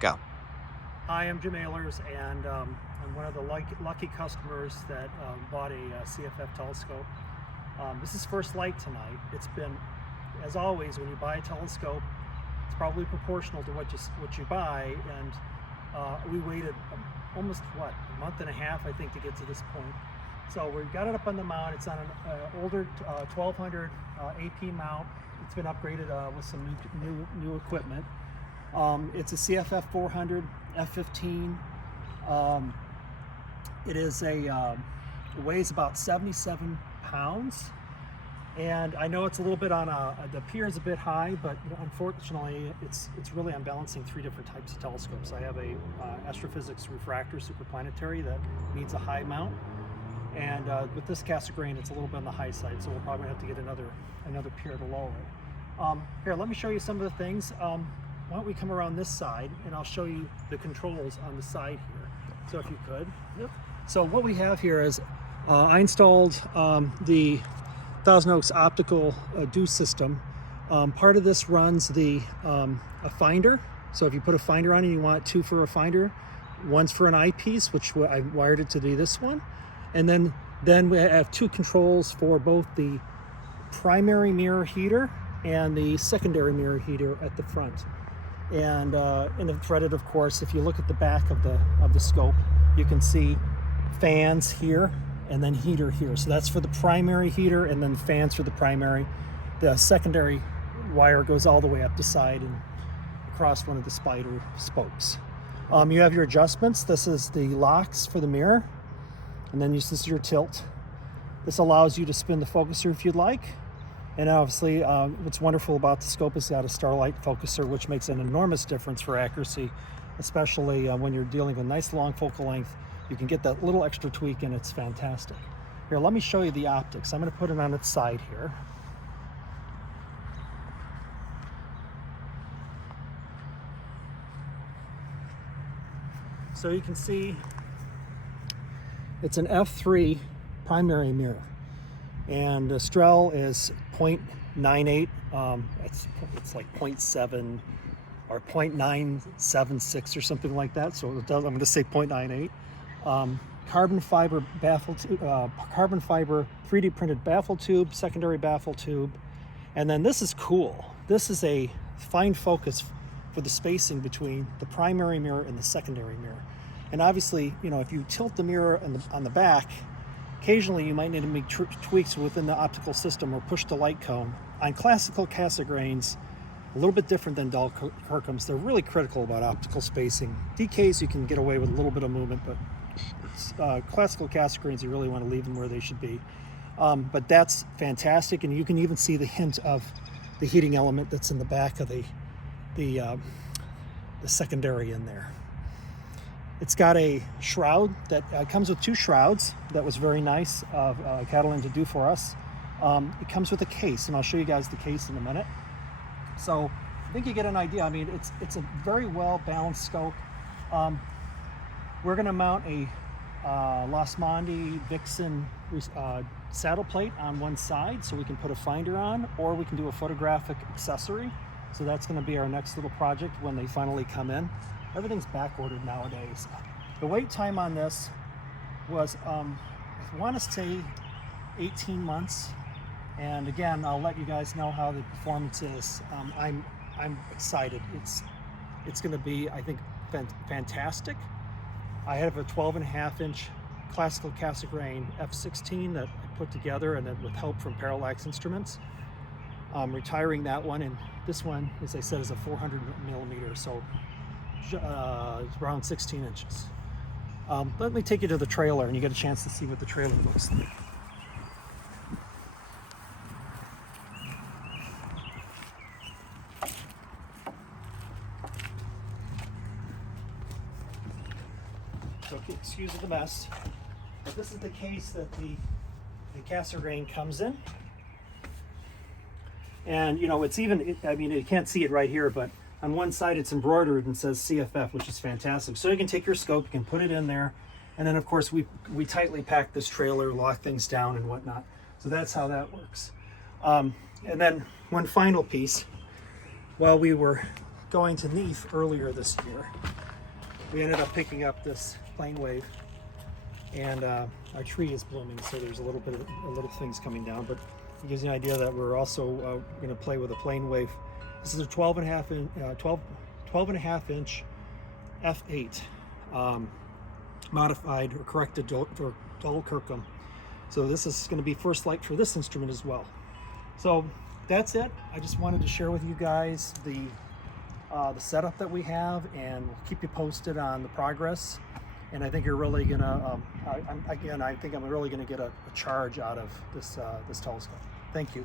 Go. Hi, I'm Jim Ehlers, and I'm one of the lucky customers that bought a CFF telescope. This is first light tonight. It's been, as always, when you buy a telescope, it's probably proportional to what you buy, and we waited almost, a month and a half, I think, to get to this point. So we've got it up on the mount. It's on an older 1200 AP mount. It's been upgraded with some new equipment. It's a CFF 400 F-15. It is it weighs about 77 pounds, and I know it's a little bit on the pier is a bit high, but unfortunately it's really I'm balancing three different types of telescopes. I have a astrophysics refractor superplanetary that needs a high mount, and with this Cassegrain it's a little bit on the high side, so we'll probably have to get another pier to lower it. Here, let me show you some of the things. Why don't we come around this side and I'll show you the controls on the side here. So if you could. Yep. So what we have here is I installed the Thousand Oaks optical DO system. Part of this runs a finder. So if you put a finder on it, you want two for a finder. One's for an eyepiece, which I wired it to be this one. And then we have two controls for both the primary mirror heater and the secondary mirror heater at the front. And threaded, of course, if you look at the back of the scope, you can see fans here and then heater here. So that's for the primary heater, and then fans for the primary. The secondary wire goes all the way up the side and across one of the spider spokes. You have your adjustments. This is the locks for the mirror, and then this is your tilt. This allows you to spin the focuser if you'd like. And obviously, what's wonderful about the scope is that a starlight focuser, which makes an enormous difference for accuracy, especially when you're dealing with nice long focal length. You can get that little extra tweak, and it's fantastic. Here, let me show you the optics. I'm going to put it on its side here. So you can see it's an F3 primary mirror. And Strel is 0.98, it's like 0.7 or 0.976 or something like that. So I'm going to say 0.98. Carbon fiber baffle, carbon fiber 3D printed baffle tube, secondary baffle tube, and then this is cool. This is a fine focus for the spacing between the primary mirror and the secondary mirror. And obviously, if you tilt the mirror on the back, occasionally you might need to make tweaks within the optical system or push the light cone. On classical Cassegrains, a little bit different than dull Kirkhams, they're really critical about optical spacing. DKs you can get away with a little bit of movement, but classical Cassegrains you really want to leave them where they should be. But that's fantastic, and you can even see the hint of the heating element that's in the back of the secondary in there. It's got a shroud that comes with two shrouds. That was very nice of Catalan to do for us. It comes with a case, and I'll show you guys the case in a minute. So I think you get an idea. I mean, it's a very well balanced scope. We're going to mount a Losmandy Vixen saddle plate on one side, so we can put a finder on, or we can do a photographic accessory. So that's going to be our next little project when they finally come in. Everything's back ordered nowadays. The wait time on this was, I want to say 18 months. And again, I'll let you guys know how the performance is. I'm excited. It's going to be, I think, fantastic. I have a 12.5-inch classical Cassegrain F-16 that I put together, and then with help from Parallax Instruments. I'm retiring that one, and this one, as I said, is a 400 millimeter, so around 16 inches. Let me take you to the trailer, and you get a chance to see what the trailer looks like. So excuse the mess, but this is the case that the Cassegrain comes in. And it's even, I mean, you can't see it right here, but on one side it's embroidered and says CFF, which is fantastic. So you can take your scope, you can put it in there, and then of course we tightly pack this trailer, lock things down and whatnot. So that's how that works. And then one final piece, while we were going to Neath earlier this year, we ended up picking up this plane wave, and our tree is blooming, so there's a little things coming down, but it gives you an idea that we're also going to play with a plane wave. This is a 12 and a half inch F-8 modified or corrected for dual Kirkham. So this is going to be first flight for this instrument as well. So that's it. I just wanted to share with you guys the setup that we have, and we'll keep you posted on the progress. And I think you're really gonna, I think I'm really gonna get a charge out of this telescope. Thank you.